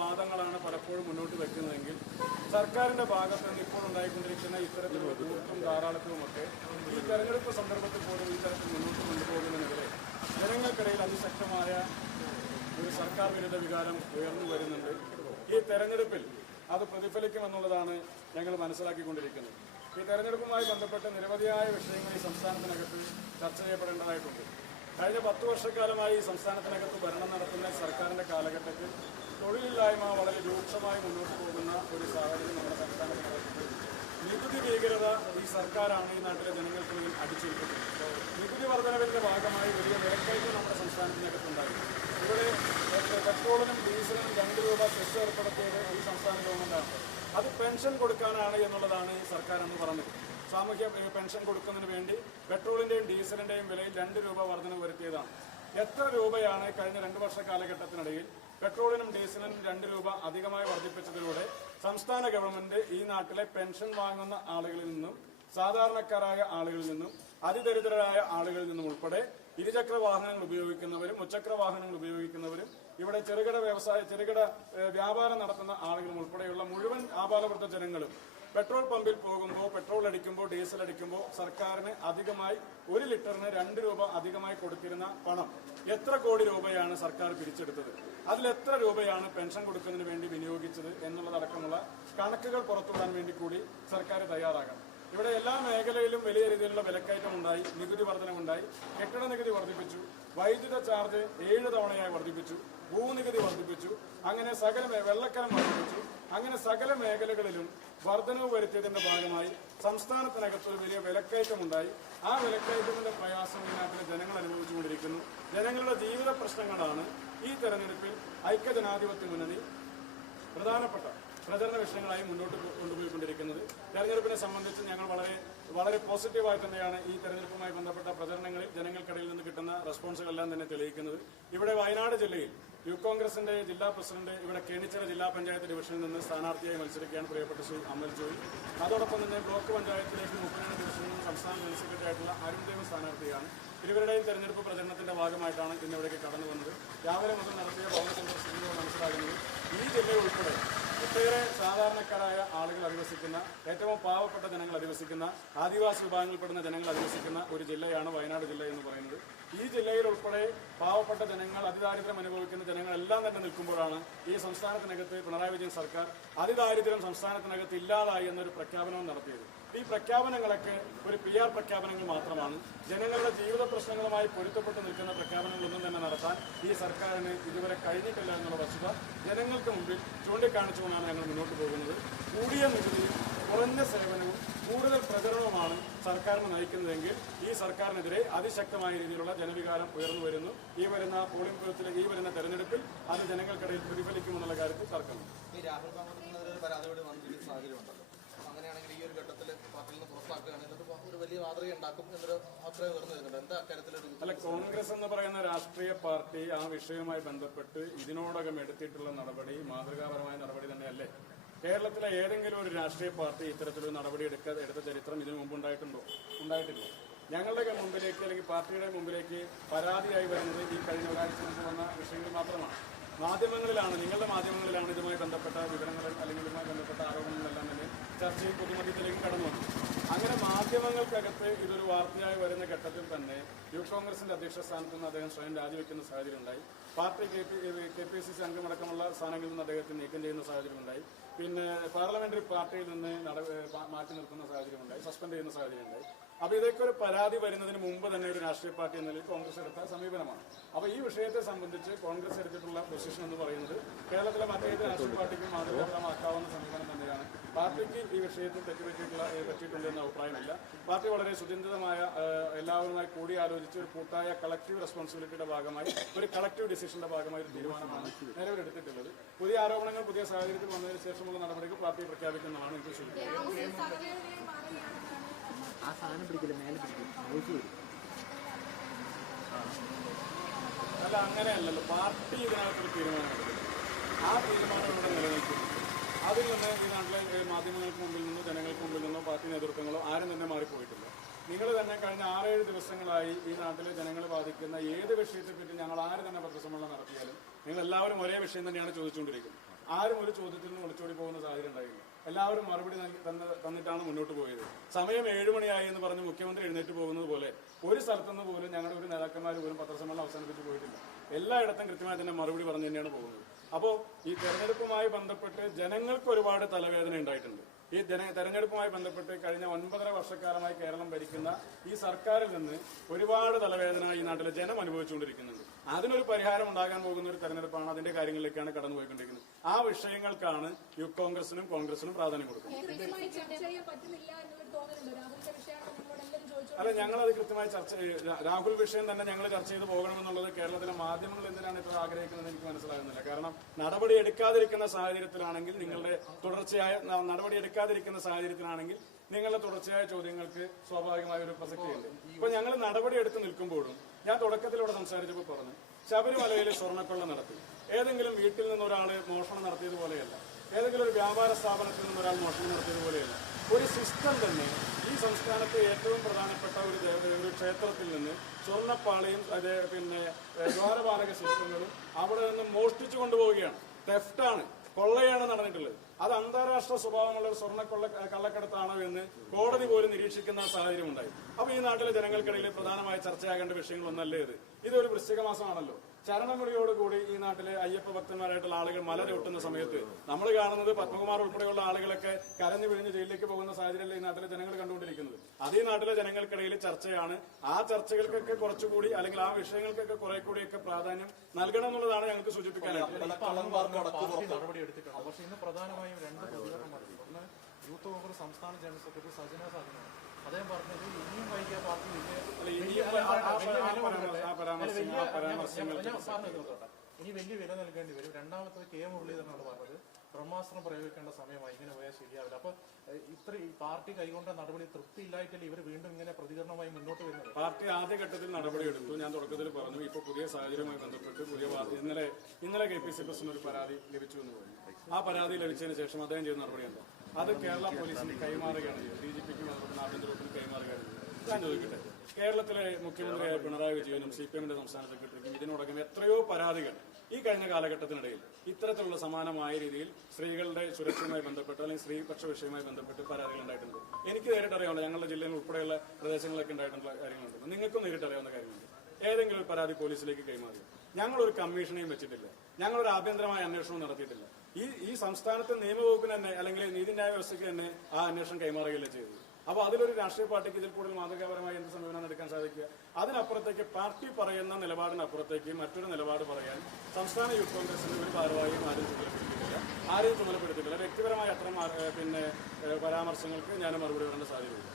വാദങ്ങളാണ് പലപ്പോഴും മുന്നോട്ട് വെക്കുന്നതെങ്കിൽ സർക്കാരിന്റെ ഭാഗത്ത് നിന്ന് ഇപ്പോൾ ഉണ്ടായിക്കൊണ്ടിരിക്കുന്ന ഇത്തരത്തിലുള്ള ദൂർത്തും ധാരാളത്വമൊക്കെ ഈ തെരഞ്ഞെടുപ്പ് സന്ദർഭത്തിൽ പോലും ഇത്തരത്തിൽ മുന്നോട്ട് കൊണ്ടുപോകുന്നതിനെതിരെ ജനങ്ങൾക്കിടയിൽ അതിശക്തമായ ഒരു സർക്കാർ വിരുദ്ധ വികാരം ഉയർന്നു വരുന്നുണ്ട്. ഈ തെരഞ്ഞെടുപ്പിൽ അത് പ്രതിഫലിക്കുമെന്നുള്ളതാണ് ഞങ്ങൾ മനസ്സിലാക്കിക്കൊണ്ടിരിക്കുന്നത്. ഈ തെരഞ്ഞെടുപ്പുമായി ബന്ധപ്പെട്ട് നിരവധിയായ വിഷയങ്ങൾ ഈ സംസ്ഥാനത്തിനകത്ത് ചർച്ച ചെയ്യപ്പെടേണ്ടതായിട്ടുണ്ട്. കഴിഞ്ഞ പത്ത് വർഷക്കാലമായി ഈ സംസ്ഥാനത്തിനകത്ത് ഭരണം നടത്തുന്ന സർക്കാരിന്റെ കാലഘട്ടത്തിൽ തൊഴിലില്ലായ്മ വളരെ രൂക്ഷമായി മുന്നോട്ട് പോകുന്ന ഒരു സാഹചര്യം നമ്മുടെ സംസ്ഥാനത്ത് നികുതി ഭീകരത ഈ സർക്കാരാണ് ഈ നാട്ടിലെ ജനങ്ങൾക്കുള്ളിൽ അടിച്ചേൽപ്പിക്കുന്നത്. നികുതി വർധനവിന്റെ ഭാഗമായി വലിയ വിലക്കയറ്റം നമ്മുടെ സംസ്ഥാനത്തിനകത്തുണ്ടായി ഇവിടെ പെട്രോളിനും ഡീസലിനും രണ്ട് രൂപ സെസ് ഏർപ്പെടുത്തിയത് ഈ സംസ്ഥാന ഗവൺമെന്റാണ്. അത് പെൻഷൻ കൊടുക്കാനാണ് എന്നുള്ളതാണ് ഈ സർക്കാർ എന്ന് പറഞ്ഞത്. സാമൂഹ്യ പെൻഷൻ കൊടുക്കുന്നതിന് വേണ്ടി പെട്രോളിന്റെയും ഡീസലിന്റെയും വിലയിൽ രണ്ട് രൂപ വർധന വരുത്തിയതാണ്. എത്ര രൂപയാണ് കഴിഞ്ഞ രണ്ട് വർഷ കാലഘട്ടത്തിനിടയിൽ പെട്രോളിനും ഡീസലിനും രണ്ട് രൂപ അധികമായി വർദ്ധിപ്പിച്ചതിലൂടെ സംസ്ഥാന ഗവൺമെന്റ് ഈ നാട്ടിലെ പെൻഷൻ വാങ്ങുന്ന ആളുകളിൽ നിന്നും സാധാരണക്കാരായ ആളുകളിൽ നിന്നും അതിദരിദ്രരായ ആളുകളിൽ നിന്നും ഉൾപ്പെടെ ഇരുചക്ര വാഹനങ്ങൾ ഉപയോഗിക്കുന്നവരും മുച്ചക്ര വാഹനങ്ങൾ ഉപയോഗിക്കുന്നവരും ഇവിടെ ചെറുകിട വ്യവസായ ചെറുകിട വ്യാപാരം നടത്തുന്ന ആളുകളും ഉൾപ്പെടെയുള്ള മുഴുവൻ ആപാലവൃത്ത ജനങ്ങളും പെട്രോൾ പമ്പിൽ പോകുമ്പോൾ പെട്രോൾ അടിക്കുമ്പോൾ ഡീസൽ അടിക്കുമ്പോൾ സർക്കാരിന് അധികമായി ഒരു ലിറ്ററിന് രണ്ട് രൂപ അധികമായി കൊടുത്തിരുന്ന പണം എത്ര കോടി രൂപയാണ് സർക്കാർ പിരിച്ചെടുത്തത്? അതിൽ എത്ര രൂപയാണ് പെൻഷൻ കൊടുക്കുന്നതിന് വേണ്ടി വിനിയോഗിച്ചത് എന്നുള്ളതടക്കമുള്ള കണക്കുകൾ പുറത്തുവിടാൻ വേണ്ടി കൂടി സർക്കാർ തയ്യാറാകണം. ഇവിടെ എല്ലാ മേഖലയിലും വലിയ രീതിയിലുള്ള വിലക്കയറ്റം ഉണ്ടായി നികുതി വർധനമുണ്ടായി കെട്ടിട നികുതി വർദ്ധിപ്പിച്ചു വൈദ്യുത ചാർജ് ഏഴ് തവണയായി വർദ്ധിപ്പിച്ചു ഭൂനികുതി വർദ്ധിപ്പിച്ചു അങ്ങനെ സകല വെള്ളക്കരം വർദ്ധിപ്പിച്ചു അങ്ങനെ സകല മേഖലകളിലും വർധനവ് വരുത്തിയതിന്റെ ഭാഗമായി സംസ്ഥാനത്തിനകത്ത് ഒരു വലിയ വിലക്കയറ്റമുണ്ടായി. ആ വിലക്കയറ്റത്തിന്റെ പ്രയാസം ഈ നാട്ടിലെ ജനങ്ങൾ അനുഭവിച്ചുകൊണ്ടിരിക്കുന്നു. ജനങ്ങളുടെ ജീവിത പ്രശ്നങ്ങളാണ് ഈ തെരഞ്ഞെടുപ്പിൽ ഐക്യജനാധിപത്യ മുന്നണി പ്രധാനപ്പെട്ട പ്രചരണ വിഷയങ്ങളായി മുന്നോട്ട് കൊണ്ടുപോയിക്കൊണ്ടിരിക്കുന്നത്. തെരഞ്ഞെടുപ്പിനെ സംബന്ധിച്ച് ഞങ്ങൾ വളരെ വളരെ പോസിറ്റീവായി തന്നെയാണ് ഈ തെരഞ്ഞെടുപ്പുമായി ബന്ധപ്പെട്ട പ്രചരണങ്ങളിൽ ജനങ്ങൾക്കിടയിൽ നിന്ന് കിട്ടുന്ന റെസ്പോൺസുകളെല്ലാം തന്നെ തെളിയിക്കുന്നത്. ഇവിടെ വയനാട് ജില്ലയിൽ യൂത്ത് കോൺഗ്രസിന്റെ ജില്ലാ പ്രസിഡന്റ് ഇവിടെ കേണിച്ചിറ ജില്ലാ പഞ്ചായത്ത് ഡിവിഷനിൽ നിന്ന് സ്ഥാനാർത്ഥിയായി മത്സരിക്കുകയാണ് പ്രിയപ്പെട്ട ശ്രീ അമൽ ജോയി. അതോടൊപ്പം തന്നെ ബ്ലോക്ക് പഞ്ചായത്തിലേക്ക് മുപ്പത്തിരണ്ട് ഡിവിഷനിൽ നിന്ന് സംസ്ഥാന ജനറൽ സെക്രട്ടറി ആയിട്ടുള്ള അരുൺദേവ് സ്ഥാനാർത്ഥിയാണ്. ഇരുവരുടെയും തെരഞ്ഞെടുപ്പ് പ്രചരണത്തിന്റെ ഭാഗമായിട്ടാണ് ഇന്ന് ഇവിടേക്ക് കടന്നു വന്നത് രാവിലെ മുതൽ നടത്തിയ കോൺഗ്രസിന്റെ സ്ഥിതി മനസ്സിലാകുന്നത് ഈ ജില്ല ഉൾപ്പെടെ ഒട്ടേറെ സാധാരണക്കാരായ ആളുകൾ അധിവസിക്കുന്ന ഏറ്റവും പാവപ്പെട്ട ജനങ്ങൾ അധിവസിക്കുന്ന ആദിവാസി വിഭാഗങ്ങളിൽപ്പെടുന്ന ജനങ്ങൾ അധിവസിക്കുന്ന ഒരു ജില്ലയാണ് വയനാട് ജില്ല എന്ന് പറയുന്നത്. ഈ ജില്ലയിൽ ഉൾപ്പെടെ പാവപ്പെട്ട ജനങ്ങൾ അതിദാരിദ്ര്യം അനുഭവിക്കുന്ന ജനങ്ങളെല്ലാം തന്നെ നിൽക്കുമ്പോഴാണ് ഈ സംസ്ഥാനത്തിനകത്ത് പിണറായി വിജയൻ സർക്കാർ അതിദാരിദ്ര്യം സംസ്ഥാനത്തിനകത്ത് ഇല്ലാതായി എന്നൊരു പ്രഖ്യാപനവും നടത്തിയത്. ഈ പ്രഖ്യാപനങ്ങളൊക്കെ ഒരു പി ആർ പ്രഖ്യാപനങ്ങൾ മാത്രമാണ്. ജനങ്ങളുടെ ജീവിത പ്രശ്നങ്ങളുമായി പൊരുത്തപ്പെട്ട് നിൽക്കുന്ന പ്രഖ്യാപനങ്ങളൊന്നും തന്നെ നടത്താൻ ഈ സർക്കാരിന് ഇതുവരെ കഴിഞ്ഞിട്ടില്ല എന്നുള്ള വസ്തുത ജനങ്ങൾക്ക് മുമ്പിൽ ചൂണ്ടിക്കാണിച്ചുകൊണ്ടാണ് ഞങ്ങൾ മുന്നോട്ട് പോകുന്നത്. കൂടിയ നികുതിയും കുറഞ്ഞ സേവനവും കൂടുതൽ പ്രചരണവുമാണ് സർക്കാരിന് നയിക്കുന്നതെങ്കിൽ ഈ സർക്കാരിനെതിരെ അതിശക്തമായ രീതിയിലുള്ള ജനവികാരം ഉയർന്നു വരുന്നു. ഈ വരുന്ന പോളിംഗ് ബൂത്തിലെ ഈ വരുന്ന തെരഞ്ഞെടുപ്പിൽ അത് ജനങ്ങൾക്കിടയിൽ പ്രതിഫലിക്കുമെന്നുള്ള കാര്യത്തിൽ തർക്കമില്ല ഈ രാഹുൽ ഗാന്ധിനെതിരെ ഒരു പരാതിയോട് വന്നിരിക്കുന്ന സാഹചര്യമുണ്ടല്ലോ അപ്പൊ അങ്ങനെയാണെങ്കിൽ ഈ ഒരു ഘട്ടത്തിൽ പാർട്ടിയിൽ നിന്ന് പുറത്താക്കുകയാണ് എന്നിട്ട് ഒരു മാതൃക ഉണ്ടാക്കും എന്നൊരു അഭിപ്രായം ഉയർന്നു വരുന്നുണ്ട് എന്താ അക്കാര്യത്തിലൊരു അല്ല കോൺഗ്രസ് എന്ന് പറയുന്ന രാഷ്ട്രീയ പാർട്ടി ആ വിഷയവുമായി ബന്ധപ്പെട്ട് ഇതിനോടകം എടുത്തിട്ടുള്ള നടപടി മാതൃകാപരമായ നടപടി തന്നെയല്ലേ? കേരളത്തിലെ ഏതെങ്കിലും ഒരു രാഷ്ട്രീയ പാർട്ടി ഇത്തരത്തിലൊരു നടപടി എടുക്ക എടുത്ത ചരിത്രം ഇതിനു മുമ്പ് ഉണ്ടായിട്ടുണ്ടോ? ഉണ്ടായിട്ടില്ല. ഞങ്ങളുടെ മുമ്പിലേക്ക് അല്ലെങ്കിൽ പാർട്ടിയുടെ മുമ്പിലേക്ക് പരാതിയായി വരുന്നത് ഈ കഴിഞ്ഞ ഒരാഴ്ച മുമ്പ് വന്ന വിഷയങ്ങൾ മാത്രമാണ്. മാധ്യമങ്ങളിലാണ് നിങ്ങളുടെ മാധ്യമങ്ങളിലാണ് ഇതുമായി ബന്ധപ്പെട്ട വിവരങ്ങൾ അല്ലെങ്കിൽ ഇതുമായി ബന്ധപ്പെട്ട ആരോപണങ്ങളെല്ലാം തന്നെ ചർച്ചയിൽ പൊതുമധ്യത്തിലേക്ക് കടന്നു വന്നു. അങ്ങനെ മാധ്യമങ്ങൾക്കകത്ത് ഇതൊരു വാർത്തയായി വരുന്ന ഘട്ടത്തിൽ തന്നെ യൂത്ത് കോൺഗ്രസിന്റെ അധ്യക്ഷ സ്ഥാനത്ത് നിന്ന് അദ്ദേഹം സ്വയം രാജിവെക്കുന്ന സാഹചര്യം ഉണ്ടായി party K P K P C C അംഗമടക്കമുള്ള സ്ഥാനങ്ങളിൽ നിന്ന് അദ്ദേഹത്തെ നീക്കം ചെയ്യുന്ന സാഹചര്യം ഉണ്ടായി പിന്നെ പാർലമെന്ററി പാർട്ടിയിൽ നിന്ന് മാറ്റി നിർത്തുന്ന സാഹചര്യം ഉണ്ടായി സസ്പെൻഡ് ചെയ്യുന്ന സാഹചര്യം ഉണ്ടായി അപ്പൊ ഇതൊക്കെ ഒരു പരാതി വരുന്നതിന് മുമ്പ് തന്നെ ഒരു രാഷ്ട്രീയ പാർട്ടി എന്ന നിലയിൽ കോൺഗ്രസ് എടുത്ത സമീപനമാണ്. അപ്പൊ ഈ വിഷയത്തെ സംബന്ധിച്ച് കോൺഗ്രസ് എടുത്തിട്ടുള്ള പൊസിഷൻ എന്ന് പറയുന്നത് കേരളത്തിലെ മറ്റേത് രാഷ്ട്രീയ പാർട്ടിക്കും മാതൃകാപരമാക്കാവുന്ന സമീപനം തന്നെയാണ്. പാർട്ടിക്ക് ഈ വിഷയത്തിൽ തെറ്റുപറ്റിയിട്ടുള്ള പറ്റിയിട്ടുണ്ട് എന്ന അഭിപ്രായമില്ല. പാർട്ടി വളരെ സുചിന്തിതമായ എല്ലാവരുമായി കൂടിയാലോചിച്ച് ഒരു കൂട്ടായ കളക്റ്റീവ് റെസ്പോൺസിബിലിറ്റിയുടെ ഭാഗമായി ഒരു കളക്റ്റീവ് ഡിസിഷന്റെ ഭാഗമായി ഒരു തീരുമാനമാണ് നിലവിൽ എടുത്തിട്ടുള്ളത്. പുതിയ ആരോപണങ്ങൾ പുതിയ സാഹചര്യത്തിൽ വന്നതിന് ശേഷമുള്ള നടപടികൾ പാർട്ടി പ്രഖ്യാപിക്കുന്നതാണ് എനിക്ക് അല്ല അങ്ങനെയല്ലല്ലോ. പാർട്ടി ഇതിനകത്തൊരു തീരുമാനമെടുക്കും ആ തീരുമാനം ഇവിടെ നിലനിൽക്കുന്നു അതിൽ നിന്ന് ഈ നാട്ടിലെ ഏഹ്, മാധ്യമങ്ങൾക്ക് മുമ്പിൽ നിന്നോ ജനങ്ങൾക്ക് മുമ്പിൽ നിന്നോ നേതൃത്വങ്ങളോ ആരും തന്നെ മാറിപ്പോയിട്ടില്ല. നിങ്ങൾ തന്നെ കഴിഞ്ഞ ആറേഴ് ദിവസങ്ങളായി ഈ നാട്ടിലെ ജനങ്ങളെ ബാധിക്കുന്ന ഏത് വിഷയത്തെപ്പറ്റി ഞങ്ങൾ ആര് തന്നെ പത്രസമ്മേളനം നടത്തിയാലും നിങ്ങൾ എല്ലാവരും ഒരേ വിഷയം തന്നെയാണ് ചോദിച്ചുകൊണ്ടിരിക്കുന്നത്. ആരും ഒരു ചോദ്യത്തിൽ നിന്ന് ഒളിച്ചോടി പോകുന്ന സാഹചര്യം ഉണ്ടായില്ല. എല്ലാവരും മറുപടി തന്നിട്ടാണ് മുന്നോട്ട് പോയത്. സമയം ഏഴുമണിയായി എന്ന് പറഞ്ഞ് മുഖ്യമന്ത്രി എഴുന്നേറ്റ് പോകുന്നത് പോലെ ഒരു സ്ഥലത്തുനിന്ന് പോലും ഞങ്ങളുടെ ഒരു നേതാക്കന്മാർ പോലും പത്രസമ്മേളനം അവസാനിപ്പിച്ച് പോയിട്ടില്ല. എല്ലായിടത്തും കൃത്യമായി തന്നെ മറുപടി പറഞ്ഞു തന്നെയാണ് പോകുന്നത്. അപ്പോൾ ഈ തെരഞ്ഞെടുപ്പുമായി ബന്ധപ്പെട്ട് ജനങ്ങൾക്ക് ഒരുപാട് തലവേദന ഉണ്ടായിട്ടുണ്ട്. ഈ തെരഞ്ഞെടുപ്പുമായി ബന്ധപ്പെട്ട് കഴിഞ്ഞ ഒൻപതര വർഷക്കാലമായി കേരളം ഭരിക്കുന്ന ഈ സർക്കാരിൽ നിന്ന് ഒരുപാട് തലവേദന ഈ നാട്ടിലെ ജനം അനുഭവിച്ചുകൊണ്ടിരിക്കുന്നുണ്ട്. അതിനൊരു പരിഹാരം ഉണ്ടാകാൻ പോകുന്ന ഒരു തെരഞ്ഞെടുപ്പാണ് അതിന്റെ കാര്യങ്ങളിലേക്കാണ് കടന്നുപോയിക്കൊണ്ടിരിക്കുന്നത്. ആ വിഷയങ്ങൾക്കാണ് യു കോൺഗ്രസിനും കോൺഗ്രസിനും പ്രാധാന്യം കൊടുക്കുന്നത്. അല്ല ഞങ്ങളത് കൃത്യമായി ചർച്ച രാഹുൽ വിഷയം തന്നെ ഞങ്ങൾ ചർച്ച ചെയ്ത് പോകണമെന്നുള്ളത് കേരളത്തിലെ മാധ്യമങ്ങൾ എന്തിനാണ് ഇത്ര ആഗ്രഹിക്കുന്നത് എനിക്ക് മനസ്സിലാകുന്നില്ല. കാരണം നടപടി എടുക്കാതിരിക്കുന്ന സാഹചര്യത്തിലാണെങ്കിൽ നിങ്ങളുടെ തുടർച്ചയായ നടപടി എടുക്കാതിരിക്കുന്ന സാഹചര്യത്തിലാണെങ്കിൽ നിങ്ങളുടെ തുടർച്ചയായ ചോദ്യങ്ങൾക്ക് സ്വാഭാവികമായ ഒരു പ്രസക്തിയുണ്ട് ഇപ്പൊ ഞങ്ങൾ നടപടി എടുത്ത് നിൽക്കുമ്പോഴും ഞാൻ തുടക്കത്തിലൂടെ സംസാരിച്ചപ്പോൾ പറഞ്ഞു ശബരിമലയിൽ സ്വർണക്കൊള്ള നടത്തി. ഏതെങ്കിലും വീട്ടിൽ നിന്ന് ഒരാൾ മോഷണം നടത്തിയതുപോലെയല്ല. ഏതെങ്കിലും ഒരു വ്യാപാര സ്ഥാപനത്തിൽ നിന്ന് ഒരാൾ മോഷണം നടത്തിയതുപോലെയല്ല. ഒരു സിസ്റ്റം തന്നെ. ഈ സംസ്ഥാനത്തെ ഏറ്റവും പ്രധാനപ്പെട്ട ഒരു ഒരു ക്ഷേത്രത്തിൽ നിന്ന് സ്വർണപ്പാളയും അത് പിന്നെ ദ്വാരപാലക സിസ്റ്റങ്ങളും അവിടെ നിന്ന് മോഷ്ടിച്ചു കൊണ്ടുപോവുകയാണ്. തെഫ്റ്റാണ് കൊള്ളയാണ് നടന്നിട്ടുള്ളത്. അത് അന്താരാഷ്ട്ര സ്വഭാവമുള്ള ഒരു സ്വർണ കൊള്ള കള്ളക്കടത്താണോ എന്ന് കോടതി പോലും നിരീക്ഷിക്കുന്ന സാഹചര്യം ഉണ്ടായി അപ്പൊ ഈ നാട്ടിലെ ജനങ്ങൾക്കിടയിൽ പ്രധാനമായ ചർച്ചയാകേണ്ട വിഷയങ്ങളൊന്നല്ലേ ഇത്? ഇതൊരു വൃശ്ചിക മാസമാണല്ലോ ചരണമുടിയോടുകൂടി ഈ നാട്ടിലെ അയ്യപ്പ ഭക്തന്മാരായിട്ടുള്ള ആളുകൾ മല ചവിട്ടുന്ന സമയത്ത് നമ്മൾ കാണുന്നത് പത്മകുമാർ ഉൾപ്പെടെയുള്ള ആളുകളൊക്കെ കരഞ്ഞു പിഴിഞ്ഞ് ജയിലിലേക്ക് പോകുന്ന സാഹചര്യം ഈ നാട്ടിലെ ജനങ്ങൾ കണ്ടുകൊണ്ടിരിക്കുന്നത്? അത് ഈ നാട്ടിലെ ജനങ്ങൾക്കിടയിൽ ചർച്ചയാണ്. ആ ചർച്ചകൾക്കൊക്കെ കുറച്ചുകൂടി അല്ലെങ്കിൽ ആ വിഷയങ്ങൾക്കൊക്കെ കുറെ കൂടിയൊക്കെ പ്രാധാന്യം നൽകണം എന്നുള്ളതാണ് ഞങ്ങൾക്ക് സൂചിപ്പിക്കാനായിട്ട് കള്ളന്മാർക്ക് നടപടി എടുത്തിട്ടുണ്ട്. പക്ഷെ ഇന്ന് പ്രധാനമായും രണ്ട് പ്രതികരണം യൂത്ത് കോൺഗ്രസ് സംസ്ഥാന ജനറൽ സെക്രട്ടറി സജന സാധനമാണ് അദ്ദേഹം പറഞ്ഞത് ഇനിയും വൈകിയ പാർട്ടി. ഇനി വലിയ വില നൽകേണ്ടി വരും. രണ്ടാമത്തത് കെ മുരളീധരനോട് പറഞ്ഞത് ബ്രഹ്മാസ്ത്രം പ്രയോഗിക്കേണ്ട സമയമായി. ഇങ്ങനെ പോയാൽ ശരിയാവില്ല. അപ്പൊ ഇത്ര ഈ പാർട്ടി കൈകൊണ്ട നടപടി തൃപ്തിയില്ലായിട്ടല്ലേ ഇവർ വീണ്ടും ഇങ്ങനെ പ്രതികരണമായി മുന്നോട്ട് വരുന്നത്? പാർട്ടി ആദ്യഘട്ടത്തിൽ നടപടിയെടുത്തു. ഞാൻ തുടക്കത്തിൽ പറഞ്ഞു ഇപ്പൊ പുതിയ സാഹചര്യമായി ബന്ധപ്പെട്ട് പുതിയ പാർട്ടി ഇന്നലെ ഇന്നലെ കെ പി സി പ്രസിന് ഒരു പരാതി ലഭിച്ചു എന്ന് പറഞ്ഞു. ആ പരാതി ലഭിച്ചതിന് ശേഷം അദ്ദേഹം ചെയ്ത നടപടി എന്താ? അത് കേരള പോലീസിന് കൈമാറുകയാണ് ഡി ജി പിക്കും ആഭ്യന്തര ചോദിക്കട്ടെ കേരളത്തിലെ മുഖ്യമന്ത്രിയായ പിണറായി വിജയനും സി പി എമ്മിന്റെ സംസ്ഥാന സെക്രട്ടറിക്കും ഇതിനോടകം എത്രയോ പരാതികൾ ഈ കഴിഞ്ഞ കാലഘട്ടത്തിനിടയിൽ ഇത്തരത്തിലുള്ള സമാനമായ രീതിയിൽ സ്ത്രീകളുടെ സുരക്ഷയുമായി ബന്ധപ്പെട്ട് അല്ലെങ്കിൽ സ്ത്രീപക്ഷ വിഷയവുമായി ബന്ധപ്പെട്ട് പരാതികൾ ഉണ്ടായിട്ടുണ്ട്. എനിക്ക് നേരിട്ട് അറിയാവുന്ന ഞങ്ങളുടെ ജില്ലയിൽ ഉൾപ്പെടെയുള്ള പ്രദേശങ്ങളൊക്കെ ഉണ്ടായിട്ടുള്ള കാര്യങ്ങളുണ്ട്. നിങ്ങൾക്കും നേരിട്ട് അറിയാവുന്ന കാര്യങ്ങളുണ്ട്. ഏതെങ്കിലും ഒരു പരാതി പോലീസിലേക്ക് കൈമാറി. ഞങ്ങളൊരു കമ്മീഷനെയും വെച്ചിട്ടില്ല. ഞങ്ങളൊരു ആഭ്യന്തരമായ അന്വേഷണവും നടത്തിയിട്ടില്ല. ഈ ഈ സംസ്ഥാനത്തെ നിയമവകുപ്പിന് തന്നെ അല്ലെങ്കിൽ നീതിന്യായ വ്യവസ്ഥയ്ക്ക് തന്നെ ആ അന്വേഷണം കൈമാറുകയല്ലേ ചെയ്തത്? അപ്പൊ അതിലൊരു രാഷ്ട്രീയ പാർട്ടിക്ക് ഇതിൽ കൂടുതൽ മാതൃകാപരമായി എന്ത് സമീപനം എടുക്കാൻ സാധിക്കുക? അതിനപ്പുറത്തേക്ക് പാർട്ടി പറയുന്ന നിലപാടിനപ്പുറത്തേക്ക് മറ്റൊരു നിലപാട് പറയാൻ സംസ്ഥാന യൂത്ത് കോൺഗ്രസിന്റെ ഒരു ഭാരവാഹിയും ആരും ചുമതലപ്പെടുത്തിയിട്ടില്ല. ആരെയും ചുമതലപ്പെടുത്തിയിട്ടില്ല. വ്യക്തിപരമായ അത്ര പിന്നെ പരാമർശങ്ങൾക്ക് ഞാൻ മറുപടി പരാതി ഉൾപ്പെടെ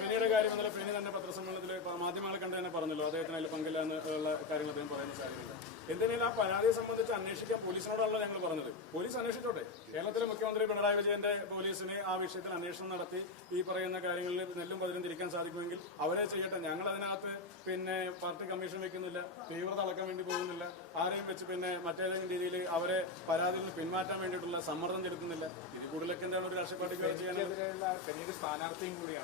ഫെനിയുടെ കാര്യം ഇന്നലെ ഫെനി തന്നെ പത്രസമ്മേളനത്തിൽ മാധ്യമങ്ങളെ കണ്ട് തന്നെ പറഞ്ഞല്ലോ. അദ്ദേഹത്തിന് അതിൽ പങ്കില്ല എന്നുള്ള കാര്യങ്ങൾ അദ്ദേഹം പറയുന്ന സാധ്യതയുണ്ട് എന്തിനേലും ആ പരാതിയെ സംബന്ധിച്ച് അന്വേഷിക്കാൻ പോലീസിനോടാണല്ലോ ഞങ്ങൾ പറഞ്ഞത്? പോലീസ് അന്വേഷിച്ചോട്ടെ. കേരളത്തിലെ മുഖ്യമന്ത്രി പിണറായി വിജയന്റെ പോലീസിന് ആ വിഷയത്തിൽ അന്വേഷണം നടത്തി ഈ പറയുന്ന കാര്യങ്ങളിൽ നെല്ലും പതിനും തിരിക്കാൻ സാധിക്കുമെങ്കിൽ അവരെ ചെയ്യട്ടെ. ഞങ്ങൾ അതിനകത്ത് പിന്നെ പാർട്ടി കമ്മീഷൻ വെക്കുന്നില്ല തീവ്രത അളക്കാൻ വേണ്ടി പോകുന്നില്ല ആരെയും വെച്ച് പിന്നെ മറ്റേതെങ്കിലും രീതിയിൽ അവരെ പരാതിയിൽ നിന്ന് പിന്മാറ്റാൻ വേണ്ടിയിട്ടുള്ള സമ്മർദ്ദം ചെലുത്തുന്നില്ല. ഇത് കൂടുതലൊക്കെ എന്താണ് ഒരു രാഷ്ട്രീയ പാർട്ടി ചെയ്യാൻ സ്ഥാനാർത്ഥിയും വോട്ട്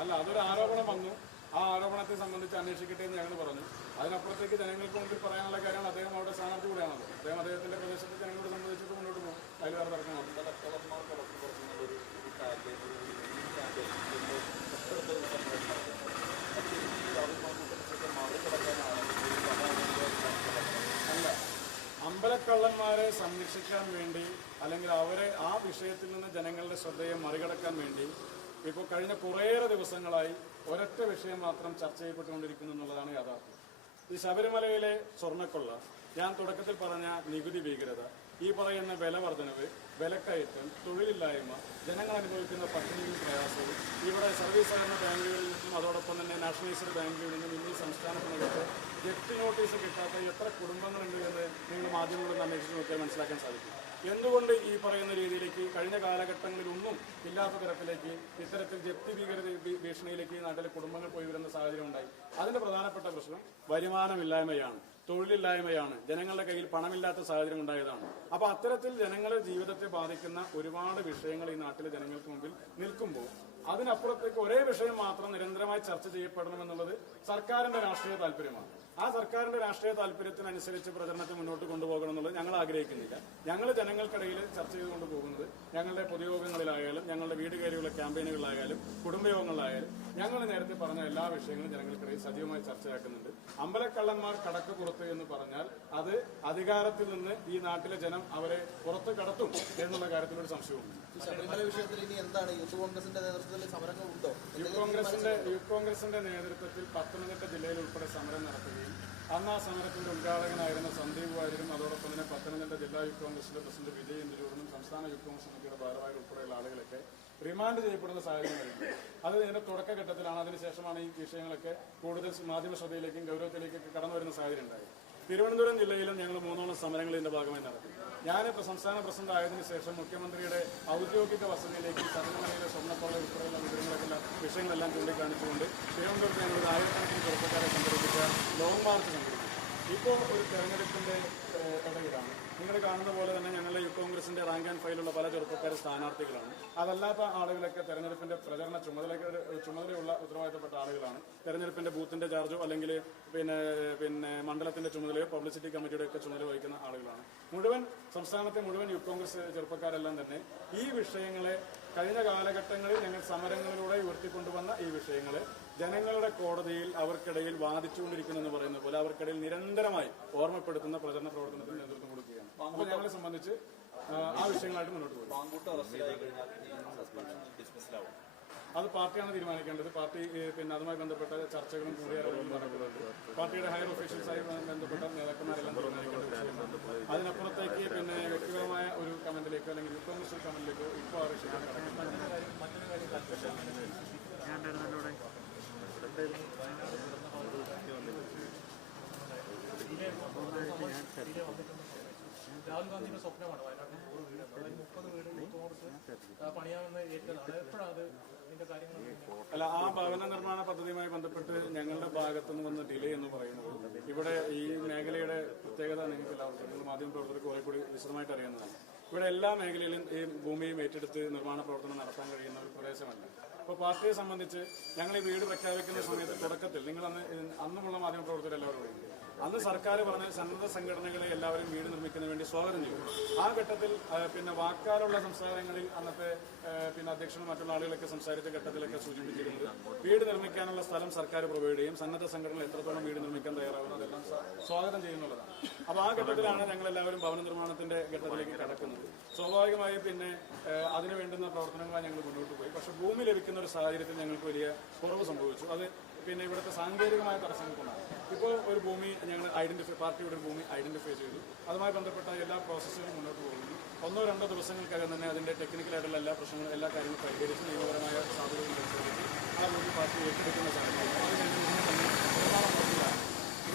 അല്ല അതൊരു ആരോപണം വന്നു. ആ ആരോപണത്തെ സംബന്ധിച്ച് അന്വേഷിക്കട്ടെ എന്ന് ഞങ്ങൾ പറഞ്ഞു. അതിനപ്പുറത്തേക്ക് ജനങ്ങൾക്ക് മുമ്പിൽ പറയാനുള്ള കാര്യങ്ങൾ അദ്ദേഹം അവിടെ സ്ഥാനാർത്ഥി കൂടിയാണല്ലോ അദ്ദേഹം അദ്ദേഹത്തിന്റെ പ്രദേശത്തെ ജനങ്ങളോട് സംബന്ധിച്ചിട്ട് മുന്നോട്ട് പോകും. അതിൽ വേറെ തർക്കം അല്ല. അമ്പലക്കള്ളന്മാരെ സംരക്ഷിക്കാൻ വേണ്ടി അല്ലെങ്കിൽ അവരെ ആ വിഷയത്തിൽ നിന്ന് ജനങ്ങളുടെ ശ്രദ്ധയെ മറികടക്കാൻ വേണ്ടി ഇപ്പോൾ കഴിഞ്ഞ കുറേയേറെ ദിവസങ്ങളായി ഒരൊറ്റ വിഷയം മാത്രം ചർച്ച ചെയ്യപ്പെട്ടുകൊണ്ടിരിക്കുന്നു എന്നുള്ളതാണ് യാഥാർത്ഥ്യം. ഈ ശബരിമലയിലെ സ്വർണക്കൊള്ള ഞാൻ തുടക്കത്തിൽ പറഞ്ഞ നികുതി ഭീകരത ഈ പറയുന്ന വില വർധനവ് വിലക്കയറ്റം തൊഴിലില്ലായ്മ ജനങ്ങൾ അനുഭവിക്കുന്ന പട്ടിണിയും പ്രയാസവും ഇവിടെ സർവീസ് സഹകരണ ബാങ്കുകളിൽ നിന്നും അതോടൊപ്പം തന്നെ നാഷണലൈസ്ഡ് ബാങ്കുകളിൽ നിന്നും ഇന്ന് സംസ്ഥാന സംസ്ഥാനത്തിനകത്ത് ജപ്തി നോട്ടീസ് കിട്ടാത്ത എത്ര കുടുംബങ്ങളുണ്ട് എന്ന് നിങ്ങൾ മാധ്യമങ്ങളിൽ അന്വേഷിച്ച് നോക്കിയാൽ മനസ്സിലാക്കാൻ സാധിക്കും. എന്തുകൊണ്ട് ഈ പറയുന്ന രീതിയിലേക്ക് കഴിഞ്ഞ കാലഘട്ടങ്ങളിലൊന്നും ഇല്ലാത്ത തരത്തിലേക്ക് ഇത്തരത്തിൽ ജപ്തി ഭീകരത ഭീഷണിയിലേക്ക് നാട്ടിലെ കുടുംബങ്ങൾ പോയി വരുന്ന സാഹചര്യം ഉണ്ടായി. അതിന്റെ പ്രധാനപ്പെട്ട പ്രശ്നം വരുമാനമില്ലായ്മയാണ്. തൊഴിലില്ലായ്മയാണ്. ജനങ്ങളുടെ കയ്യിൽ പണമില്ലാത്ത സാഹചര്യം ഉണ്ടായതാണ്. അപ്പൊ അത്തരത്തിൽ ജനങ്ങളുടെ ജീവിതത്തെ ബാധിക്കുന്ന ഒരുപാട് വിഷയങ്ങൾ ഈ നാട്ടിലെ ജനങ്ങൾക്ക് മുമ്പിൽ നിൽക്കുമ്പോൾ അതിനപ്പുറത്തേക്ക് ഒരേ വിഷയം മാത്രം നിരന്തരമായി ചർച്ച ചെയ്യപ്പെടണമെന്നുള്ളത് സർക്കാരിന്റെ രാഷ്ട്രീയ താല്പര്യമാണ്. ആ സർക്കാരിന്റെ രാഷ്ട്രീയ താല്പര്യത്തിനനുസരിച്ച് പ്രചരണത്തെ മുന്നോട്ട് കൊണ്ടുപോകണം എന്നുള്ളത് ഞങ്ങൾ ആഗ്രഹിക്കുന്നില്ല. ഞങ്ങൾ ജനങ്ങൾക്കിടയിൽ ചർച്ച ചെയ്തുകൊണ്ട് പോകുന്നത് ഞങ്ങളുടെ പൊതുയോഗങ്ങളിലായാലും ഞങ്ങളുടെ വീട് കയറിയുള്ള ക്യാമ്പയിനുകളിലായാലും കുടുംബയോഗങ്ങളിലായാലും ഞങ്ങൾ നേരത്തെ പറഞ്ഞ എല്ലാ വിഷയങ്ങളും ജനങ്ങൾക്കിടയിൽ സജീവമായി ചർച്ചയാക്കുന്നുണ്ട്. അമ്പലക്കള്ളന്മാർ കടക്ക് പുറത്ത് എന്ന് പറഞ്ഞാൽ അത് അധികാരത്തിൽ നിന്ന് ഈ നാട്ടിലെ ജനം അവരെ പുറത്ത് കടത്തും എന്നുള്ള കാര്യത്തിൽ ഒരു എന്താണ്? യൂത്ത് കോൺഗ്രസിന്റെ നേതൃത്വത്തിൽ സമരങ്ങൾ ഉണ്ടോ യൂത്ത് കോൺഗ്രസിന്റെ യൂത്ത് കോൺഗ്രസിന്റെ നേതൃത്വത്തിൽ പത്തനംതിട്ട ജില്ലയിൽ ഉൾപ്പെടെ സമരം നടത്തുകയും അന്ന് ആ സമരത്തിന്റെ ഉദ്ഘാടകനായിരുന്ന സന്ദീപ് വാര്യരും അതോടൊപ്പം തന്നെ പത്തനംതിട്ട ജില്ലാ യൂത്ത് കോൺഗ്രസിന്റെ പ്രസിഡന്റ് വിജയ് ഇന്ദുരൂറിനും സംസ്ഥാന യൂത്ത് കോൺഗ്രസ് സമിതിയുടെ ഭാരവാഹികൾ ഉൾപ്പെടെയുള്ള ആളുകളൊക്കെ റിമാൻഡ് ചെയ്യപ്പെടുന്ന സാഹചര്യമായിരുന്നു. അത് ഇതിന്റെ തുടക്കഘട്ടത്തിലാണ്. അതിനുശേഷമാണ് ഈ വിഷയങ്ങളൊക്കെ കൂടുതൽ മാധ്യമ ശ്രദ്ധയിലേക്കും ഗൗരവത്തിലേക്കൊക്കെ കടന്നു വരുന്ന സാഹചര്യം ഉണ്ടായത്. തിരുവനന്തപുരം ജില്ലയിലും ഞങ്ങൾ മൂന്നോളം സമരങ്ങൾ ഇതിന്റെ ഭാഗമായി നടത്തി. ഞാനിപ്പോൾ സംസ്ഥാന പ്രസിഡന്റ് ആയതിനു ശേഷം മുഖ്യമന്ത്രിയുടെ ഔദ്യോഗിക വസതിയിലേക്ക് ശബരിമലയിലെ സ്വർണക്കൊള്ള ഉൾപ്പെടെയുള്ള വിവരങ്ങളൊക്കെ വിഷയങ്ങളെല്ലാം ചൂണ്ടിക്കാണിച്ചുകൊണ്ട് ഇപ്പോൾ ഒരു തെരഞ്ഞെടുപ്പിന്റെ തടയിലാണ് നിങ്ങൾ കാണുന്ന പോലെ തന്നെ ഞങ്ങളുടെ യൂത്ത് കോൺഗ്രസിന്റെ റാങ്ക് ആൻഡ് ഫയലുള്ള പല ചെറുപ്പക്കാർ സ്ഥാനാർത്ഥികളാണ്. അതല്ലാത്ത ആളുകളൊക്കെ തെരഞ്ഞെടുപ്പിന്റെ പ്രചരണ ചുമതല ചുമതലയുള്ള ഉത്തരവാദിത്തപ്പെട്ട ആളുകളാണ്. തെരഞ്ഞെടുപ്പിന്റെ ബൂത്തിന്റെ ചാർജോ അല്ലെങ്കിൽ പിന്നെ പിന്നെ മണ്ഡലത്തിന്റെ ചുമതലയോ പബ്ലിസിറ്റി കമ്മിറ്റിയുടെ ഒക്കെ ചുമതല വഹിക്കുന്ന ആളുകളാണ്. മുഴുവൻ സംസ്ഥാനത്തെ മുഴുവൻ യൂത്ത് കോൺഗ്രസ് ചെറുപ്പക്കാരെല്ലാം തന്നെ ഈ വിഷയങ്ങളെ കഴിഞ്ഞ കാലഘട്ടങ്ങളിൽ ഞങ്ങൾ സമരങ്ങളിലൂടെ ഉയർത്തിക്കൊണ്ടുവന്ന ഈ വിഷയങ്ങളെ ജനങ്ങളുടെ കോടതിയിൽ അവർക്കിടയിൽ വാദിച്ചുകൊണ്ടിരിക്കുന്നു എന്ന് പറയുന്ന പോലെ അവർക്കിടയിൽ നിരന്തരമായി ഓർമ്മപ്പെടുത്തുന്ന പ്രചരണ പ്രവർത്തനത്തിന് നേതൃത്വം കൊടുക്കുകയാണ്. അപ്പോൾ ഞങ്ങളെ സംബന്ധിച്ച് ആ വിഷയങ്ങളായിട്ട് മുന്നോട്ട് പോകും അത് പാർട്ടിയാണ് തീരുമാനിക്കേണ്ടത്. പാർട്ടി പിന്നെ അതുമായി ബന്ധപ്പെട്ട ചർച്ചകളും നടക്കുന്നുണ്ട് പാർട്ടിയുടെ ഹയർ ഒഫീഷ്യൽസായി ബന്ധപ്പെട്ട നേതാക്കന്മാരെല്ലാം തീരുമാനിക്കേണ്ട വിഷയമാണ്. അതിനപ്പുറത്തേക്ക് പിന്നെ വ്യക്തിപരമായ ഒരു കമന്റിലേക്കോ അല്ലെങ്കിൽ യൂത്ത് കോൺഗ്രസ് കമന്റിലേക്കോ ഇപ്പോൾ ആ വിഷയം രാഹുൽ ഗാന്ധിയുടെ സ്വപ്നമാണ് വയനാട്ടിൽ നൂറ് വീട്. എന്നുള്ളത്. മുപ്പത് വീട് കോൺഗ്രസ് അത് ഇതിന്റെ കാര്യങ്ങൾ അല്ല ആ ഭവന നിർമ്മാണ പദ്ധതിയുമായി ബന്ധപ്പെട്ട് ഞങ്ങളുടെ ഭാഗത്തു നിന്ന് വന്ന ഡിലേ എന്ന് പറയുന്നത് ഇവിടെ ഈ മേഖലയുടെ പ്രത്യേകത നിങ്ങൾക്ക് എല്ലാവർക്കും നിങ്ങൾ മാധ്യമ പ്രവർത്തകർക്ക് കുറെ കൂടി വിശദമായിട്ട് അറിയുന്നതാണ് ഇവിടെ എല്ലാ മേഖലയിലും ഈ ഭൂമിയും ഏറ്റെടുത്ത് നിർമ്മാണ പ്രവർത്തനം നടത്താൻ കഴിയുന്ന ഒരു പ്രദേശമല്ല. അപ്പോൾ പാർട്ടിയെ സംബന്ധിച്ച് ഞങ്ങൾ ഈ വീട് പ്രഖ്യാപിക്കുന്ന സമയത്ത് തുടക്കത്തിൽ നിങ്ങൾ അന്ന് അന്നുമുള്ള മാധ്യമ പ്രവർത്തകർ എല്ലാവരും അന്ന് സർക്കാർ പറഞ്ഞ സന്നദ്ധ സംഘടനകളെ എല്ലാവരും വീട് നിർമ്മിക്കുന്നതിന് വേണ്ടി സ്വാഗതം ചെയ്തു. ആ ഘട്ടത്തിൽ പിന്നെ വാക്കാലുള്ള സംസാരങ്ങളിൽ അന്നത്തെ പിന്നെ അധ്യക്ഷനും മറ്റുള്ള ആളുകളൊക്കെ സംസാരിച്ച ഘട്ടത്തിലൊക്കെ സൂചിപ്പിച്ചിരുന്നത് വീട് നിർമ്മിക്കാനുള്ള സ്ഥലം സർക്കാർ പ്രൊവൈഡ് ചെയ്യും സന്നദ്ധ സംഘടനകൾ എത്രത്തോളം വീട് നിർമ്മിക്കാൻ തയ്യാറാകുന്നു അതെല്ലാം സ്വാഗതം ചെയ്യുന്നുള്ളതാണ്. അപ്പോൾ ആ ഘട്ടത്തിലാണ് ഞങ്ങളെല്ലാവരും ഭവന നിർമ്മാണത്തിന്റെ ഘട്ടത്തിലേക്ക് കടക്കുന്നത്. സ്വാഭാവികമായും പിന്നെ അതിന് വേണ്ടുന്ന പ്രവർത്തനങ്ങളാണ് ഞങ്ങൾ മുന്നോട്ട് പോയി. പക്ഷെ ഭൂമി ലഭിക്കുന്ന ഒരു സാഹചര്യത്തിൽ ഞങ്ങൾക്ക് വലിയ കുറവ് സംഭവിച്ചു. അത് പിന്നെ ഇവിടുത്തെ സാങ്കേതികമായ തടസ്സങ്ങൾ കൊണ്ടാണ്. ഇപ്പോൾ ഒരു ഭൂമി ഞങ്ങൾ ഐഡന്റിഫൈ പാർട്ടിയുടെ ഒരു ഭൂമി ഐഡന്റിഫൈ ചെയ്തു. അതുമായി ബന്ധപ്പെട്ട എല്ലാ പ്രോസസ്സുകളും മുന്നോട്ട് പോകുന്നു. ഒന്നോ രണ്ടോ ദിവസങ്ങൾക്കകം തന്നെ അതിന്റെ ടെക്നിക്കലായിട്ടുള്ള എല്ലാ പ്രശ്നങ്ങളും എല്ലാ കാര്യങ്ങളും പരിഹരിച്ച് നിയമപരമായ സാധ്യതകൾ ആ ഭൂമി പാർട്ടി ഏറ്റെടുക്കുന്ന സാഹചര്യം അത് കഴിഞ്ഞ് ഉടനെ തന്നെ നിർമ്മാണം പൂർത്തിയാകും.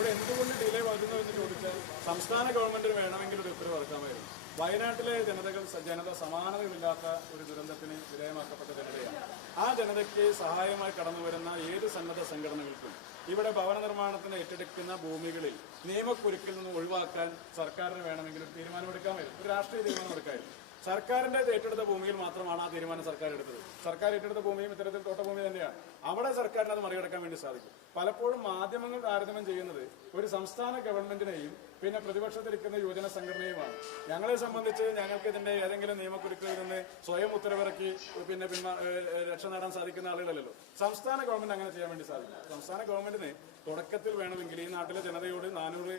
ഇവിടെ എന്തുകൊണ്ട് ഡിലേ വരുന്നു എന്ന് ചോദിച്ചാൽ സംസ്ഥാന ഗവൺമെന്റിന് വേണമെങ്കിൽ ഒരു ഉത്തരവ് ഇറക്കാമായിരുന്നു. വയനാട്ടിലെ ജനതകൾ ജനത സമാനതകളില്ലാത്ത ഒരു ദുരന്തത്തിന് വിധേയമാക്കപ്പെട്ട ജനതയാണ്. ആ ജനതയ്ക്ക് സഹായമായി കടന്നു വരുന്ന ഏത് സന്നദ്ധ സംഘടനകൾക്കും ഇവിടെ ഭവന നിർമ്മാണത്തിന് ഏറ്റെടുക്കുന്ന ഭൂമികളിൽ നിയമക്കുരുക്കിൽ നിന്ന് ഒഴിവാക്കാൻ സർക്കാരിന് വേണമെങ്കിൽ ഒരു തീരുമാനമെടുക്കാമായിരുന്നു. ഒരു രാഷ്ട്രീയ തീരുമാനമെടുക്കാമായിരുന്നു. സർക്കാരിന്റെ ഏറ്റെടുത്ത ഭൂമിയിൽ മാത്രമാണ് ആ തീരുമാനം സർക്കാർ എടുത്തത്. സർക്കാർ ഏറ്റെടുത്ത ഭൂമിയും ഇത്തരത്തിൽ തോട്ടഭൂമി തന്നെയാണ്. അവിടെ സർക്കാരിന് അത് മറികടക്കാൻ വേണ്ടി സാധിക്കും. പലപ്പോഴും മാധ്യമങ്ങൾ താരതമ്യം ചെയ്യുന്നത് ഒരു സംസ്ഥാന ഗവൺമെന്റിനെയും പിന്നെ പ്രതിപക്ഷത്തിരിക്കുന്ന യുവജന സംഘടനയുമാണ്. ഞങ്ങളെ സംബന്ധിച്ച് ഞങ്ങൾക്ക് ഇതിന്റെ ഏതെങ്കിലും നിയമക്കുരുക്കളിൽ നിന്ന് സ്വയം ഉത്തരവിറക്കി പിന്നെ രക്ഷ നേടാൻ സാധിക്കുന്ന ആളുകളല്ലല്ലോ. സംസ്ഥാന ഗവൺമെന്റ് അങ്ങനെ ചെയ്യാൻ വേണ്ടി സാധിക്കും സംസ്ഥാന ഗവൺമെന്റിന് തുടക്കത്തിൽ വേണമെങ്കിൽ ഈ നാട്ടിലെ ജനതയോട് നാനൂറ്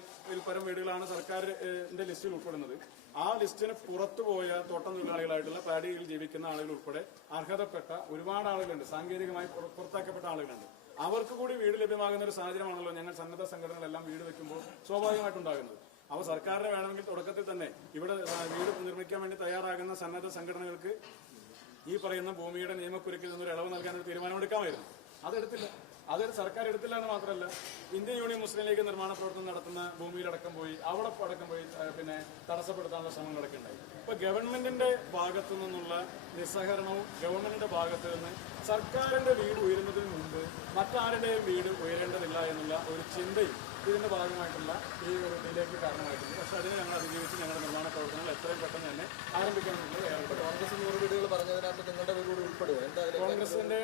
പരം വീടുകളാണ് സർക്കാരിന്റെ ലിസ്റ്റിൽ ഉൾപ്പെടുന്നത്. ആ ലിസ്റ്റിന് പുറത്തു പോയ തോട്ടം തൊഴിലാളികളായിട്ടുള്ള പാടിയിൽ ജീവിക്കുന്ന ആളുകൾ ഉൾപ്പെടെ അർഹതപ്പെട്ട ഒരുപാട് ആളുകളുണ്ട്. സാങ്കേതികമായി പുറത്താക്കപ്പെട്ട ആളുകളുണ്ട്. അവർക്ക് കൂടി വീട് ലഭ്യമാകുന്ന ഒരു സാഹചര്യമാണല്ലോ ഞങ്ങൾ സന്നദ്ധ സംഘടനകളെല്ലാം വീട് വെക്കുമ്പോൾ സ്വാഭാവികമായിട്ടുണ്ടാകുന്നത്. അവ സർക്കാരിന് വേണമെങ്കിൽ തുടക്കത്തിൽ തന്നെ ഇവിടെ വീട് നിർമ്മിക്കാൻ വേണ്ടി തയ്യാറാകുന്ന സന്നദ്ധ സംഘടനകൾക്ക് ഈ പറയുന്ന ഭൂമിയുടെ നിയമക്കുരുക്കിൽ നിന്നൊരു ഇളവ് നൽകാൻ ഒരു തീരുമാനമെടുക്കാമായിരുന്നു. അതെടുത്തില്ല. അത് സർക്കാർ എടുത്തില്ല എന്ന് മാത്രമല്ല ഇന്ത്യൻ യൂണിയൻ മുസ്ലിം ലീഗ് നിർമ്മാണ പ്രവർത്തനം നടത്തുന്ന ഭൂമിയിലടക്കം പോയി അവിടെ അടക്കം പോയി പിന്നെ തടസ്സപ്പെടുത്താനുള്ള ശ്രമങ്ങളൊക്കെ ഉണ്ടായി. ഇപ്പൊ ഗവൺമെന്റിന്റെ ഭാഗത്തു നിന്നുള്ള നിസ്സഹകരണവും ഗവൺമെന്റിന്റെ ഭാഗത്തു നിന്ന് സർക്കാരിന്റെ വീട് ഉയരുന്നതിന് മുമ്പ് മറ്റാരുടെയും വീട് ഉയരേണ്ടതില്ല എന്നുള്ള ഒരു ചിന്തയും ഇതിന്റെ ഭാഗമായിട്ടുള്ള ഈ ഒരു ഇതിലേക്ക് കാരണമായിട്ടുണ്ട്. പക്ഷെ അതിനെ ഞങ്ങൾ അതിജീവിച്ച് ഞങ്ങളുടെ നിർമ്മാണ പ്രവർത്തനങ്ങൾ എത്രയും പെട്ടെന്ന് തന്നെ ആരംഭിക്കാമെന്നുള്ളത് കോൺഗ്രസ് നൂറ് വീടുകൾ പറഞ്ഞതിനകത്ത് നിങ്ങളുടെ വീട് ഉൾപ്പെടുക കോൺഗ്രസിന്റെ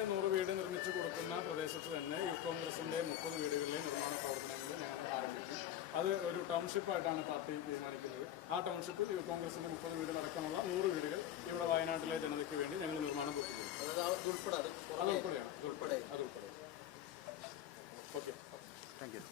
സമയത്ത് തന്നെ യു കോൺഗ്രസിന്റെ മുപ്പത് വീടുകളിലെ നിർമ്മാണ പ്രവർത്തനങ്ങൾ ഞങ്ങൾ ആരംഭിച്ചു. അത് ഒരു ടൗൺഷിപ്പായിട്ടാണ് പാർട്ടി തീരുമാനിക്കുന്നത്. ആ ടൗൺഷിപ്പ് യു കോൺഗ്രസിന്റെ മുപ്പത് വീടുകളടക്കമുള്ള നൂറ് വീടുകൾ ഇവിടെ വയനാട്ടിലെ ജനതയ്ക്ക് വേണ്ടി ഞങ്ങൾ നിർമ്മാണം പൂർത്തിക്കും അത് ഉൾപ്പെടെയാണ്. അതുൾപ്പെടെ ഓക്കെ. Thank you